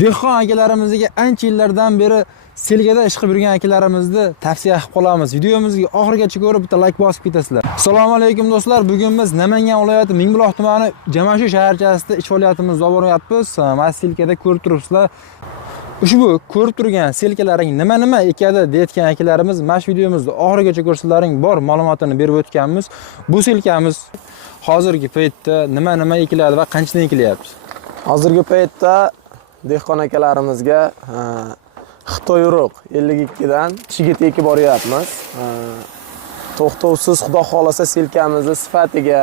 Dehqon akalarimizga ancha yillardan beri selgada ish qilib yurgan akalarimizni tavsiya qilib qolamiz. Videomizni oxirigacha ko'rib, bitta like bosib ketasizlar. Assalomu alaykum do'stlar. Bugun biz Namangan viloyati Mingbuloq tumani Jamashu shaharchasida ish faoliyatimizni olib boryapmiz. Mana selkada ko'rib turibsizlar. Ushbu ko'rib turgan selkalaring nima ekadi deyotgan akalarimiz mana shu videomizni oxirigacha ko'rsalaring bor ma'lumotini berib o'tganmiz. Bu selkamiz hozirgi paytda nima ekiladi va qanchadan ekilyapti? Hozirgi paytda dehqon akalarimizga Xitoy urug' 52 dan chigit ekib boryapmiz. To'xtovsiz xudo xolasa selkamizni sifatiga,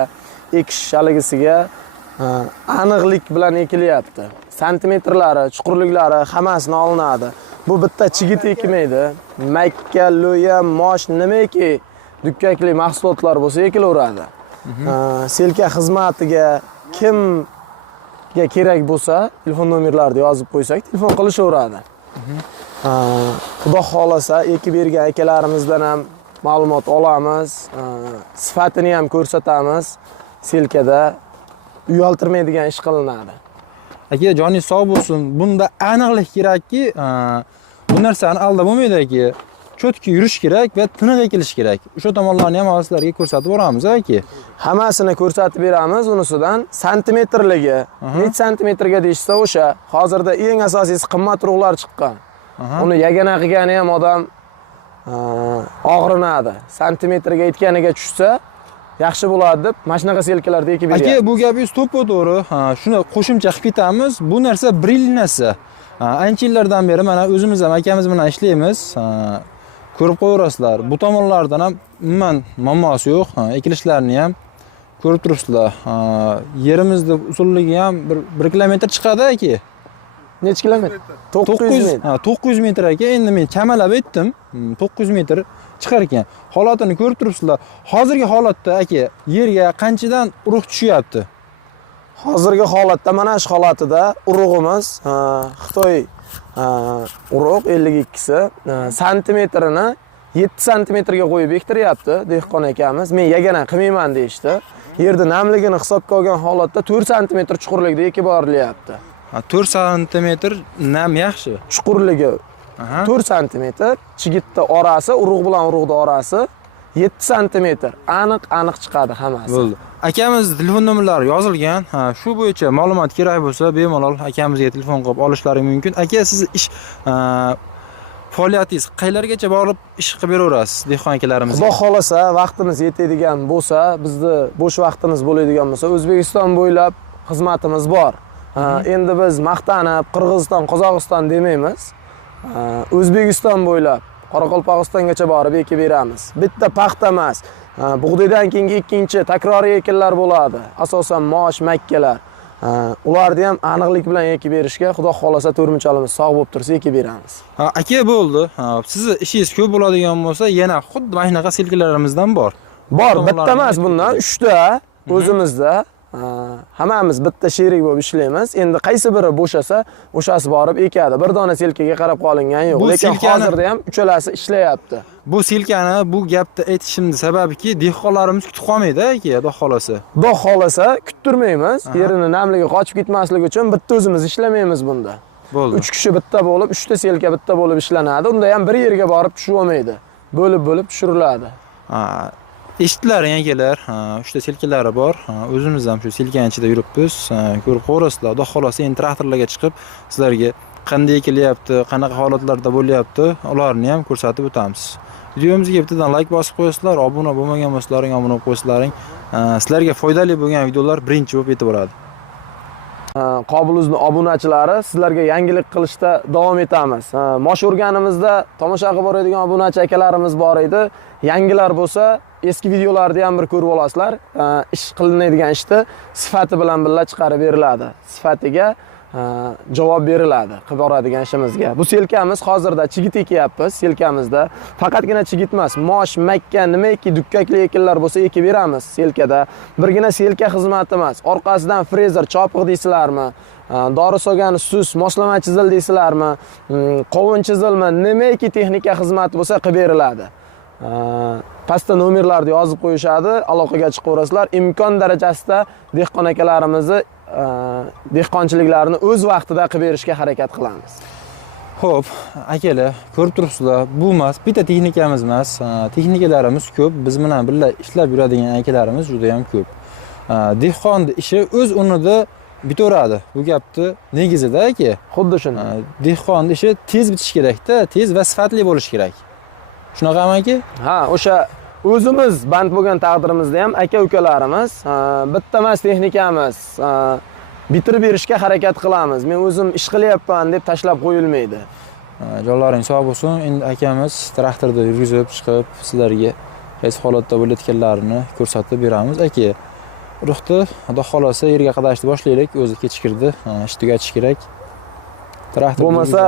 ekish shaligisiga aniqlik bilan ekilyapti. Santimetrlari, chuqurliklari hammasini olinadi. Bu bitta chigit ekilmaydi. Makka, lo'ya, mosh nimaki dukkakli mahsulotlar bo'lsa ekilaveradi. Selka xizmatiga kimga kerak bo'lsa, telefon nomerlarini yozib qo'ysak, telefon qilishaveradi. Xudo xolasa ekib bergan akalarimizdan ham ma'lumot olamiz, sifatini ham ko'rsatamiz. Selkada uyaltirmaydigan ish qilinadi. Aka, joningiz sog' bo'lsin. Bunda aniqlik kerakki, bu narsani aldab bo'lmaydi aka. Cho'tki yurish kerak va tiniq ekilish kerak. O'sha tomonlarni ham sizlarga ko'rsatib boramiz aka. Hammasini ko'rsatib beramiz. Unisidan santimetrligi, necha santimetrga deyishsa o'sha. Hozirda eng asosiysi qimmat urug'lar chiqqan. Uni yagona qilgani ham odam og'rinadi. Santimetrga aytganiga tushsa yaxshi bo'ladi deb mana shunaqa selkalarda ekib beryapti. Aka, bu gapingiz to'g'ri. Shuni qo'shimcha qilib ketamiz. Bu narsa brillinasi. Ancha yillardan beri mana o'zimiz ham akamiz bilan ishlaymiz. Ko'rib qo'yasizlar. Bu tomonlardan ham umuman muammosi yo'q. Ekilishlarini ham ko'rib turibsizlar. Yerimizning uzulligi ham 1 kilometr chiqadi aka. Necha kilometr? 900 metr. 900 metr aka. Endi men chamalab aytdim. 900 metr chiqar ekan. Holatini ko'rib turibsizlar. Hozirgi holatda aka, yerga qanchadan urug' tushyapti? Hozirgi holatda mana shu holatida urug'imiz Xitoy urug' 52si santimetrini 7 santimetrga qo'yib ektiryapti dehqon akamiz. Men yagona qilmayman deyishdi. Yerda namligini hisobga olgan holatda 4 santimetr chuqurlikda ekib borilyapti. 4 santimetr nam yaxshi. Chuqurligi 4 santimetr, chigitda orasi, urug' bilan urug'da orasi 7 santimetr. Aniq chiqadi hammasi. Bo'ldi. Akamiz telefon nomerlari yozilgan. Shu bo'yicha ma'lumot kerak bo'lsa, bemalol akamizga telefon qilib olishlaring mumkin. Aka, siz ish faoliyatingiz qayerlargacha borib ish qilib beraverasiz dehqon akalarimizga? Xudo xolasa, vaqtimiz yetadigan bo'lsa, bizni bo'sh vaqtimiz bo'ladigan bo'lsa, O'zbekiston bo'ylab xizmatimiz bor. Endi biz maqtanib Qirg'iziston, Qozog'iston demaymiz. O'zbekiston bo'ylab Qoraqalpog'istongacha borib ekib beramiz. Bitta paxta emas, bug'doydan keyingi ikkinchi takroriy ekinlar bo'ladi. Asosan mosh, makkalar. Ularni ham aniqlik bilan ekib berishga Xudo xolasa to'rtinchimiz sog' bo'lib tursa ekib beramiz. Aka, bo'ldi. Sizni ishingiz ko'p bo'ladigan bo'lsa, yana xuddi mana shunaqa selkalarimizdan bor. Bor, bitta emas bundan 3 ta o'zimizda. Hammamiz bitta sherik bo'lib ishlaymiz. Endi qaysi biri bo'shasa, o'shasi borib ekadi. Bir dona selkaga qarab qolingan yo'q. Lekin hozirda ham uchalasi ishlayapti. Bu selkani bu gapni aytishimning sababiki, dehqonlarimiz kutib qolmaydi aka, xudo xolasa. Xudo xolasa kuttirmaymiz. Yerini namligi qochib ketmasligi uchun bitta o'zimiz ishlamaymiz bunda. Bo'ldi. 3 kishi bitta bo'lib, 3 ta selka bitta bo'lib ishlanadi. Unda ham bir yerga borib tushib olmaydi. Bo'lib tushiriladi. Eshitdilaring akalar, 3 ta selkalari bor. O'zimiz ham shu selkaning ichida yuribmiz. Ko'rib qo'rasizlar. Xudo xolasa endi traktorlarga chiqib sizlarga qanday ekilyapti, qanaqa holatlarda bo'lyapti, ularni ham ko'rsatib o'tamiz. Videomizga bittadan like bosib qo'yasizlar, obuna bo'lmagan bo'lsalaring obuna bo'lib qo'yasizlaring. Sizlarga foydali bo'lgan videolar birinchi bo'lib yetib boradi. Qobiluzning obunachilari sizlarga yangilik qilishda davom etamiz. Mosh o'rganimizda tomosha qilib boradigan obunachi akalarimiz bor edi. Yangilar bo'lsa, eski videolarni ham bir ko'rib olasizlar. Ish qilinadigan ishni sifati bilan birga chiqarib beriladi. Sifatiga javob beriladi qilib boradigan ishimizga. Bu selkamiz hozirda chigit ekyapmiz. Selkamizda faqatgina chigit emas, mosh, makka, nimaki dukkakli ekinlar bo'lsa ekib beramiz selkada. Birgina selka xizmati emas, orqasidan frezer, chopiq deysizlarmi, dori sogani sus, moslama chizil deysizlarmi, qovun chizilmi, nimaki texnika xizmati bo'lsa qilib beriladi. Pastda nomerlarni yozib qo'yishadi, aloqaga chiqaverasizlar. Imkon darajasida dehqon akalarimizni dehqonchiliklarni o'z vaqtida qilib berishga harakat qilamiz. Xo'p, akalar, ko'rib turibsizlar, bu emas, bitta texnikamiz emas, texnikalarimiz ko'p. Biz bilan birga ishlab yuradigan akalarimiz juda ham ko'p. Dehqonning ishi o'z o'rnida bitaveradi. Bu gapni negizida aka. Xuddi shunday. Dehqonning ishi tez bitishi kerak-da, tez va sifatli bo'lishi kerak. Shunaqami aka? Ha, o'sha o'zimiz band bo'lgan taqdirimizda ham aka-ukalarimiz bitta emas texnikamiz bitirib berishga harakat qilamiz. Men o'zim ish qilyapman deb tashlab qo'yilmaydi. Jonlaring sog' bo'lsin. Endi akamiz traktorda yurgizib chiqib, sizlarga qaysi holatda bo'layotganlarini ko'rsatib beramiz. Aka, ruxti, Xudo xolasa yerga qadashni boshlaylik. O'zi kechikirdi, ish tugatish kerak. Traktor Bo'lmasa,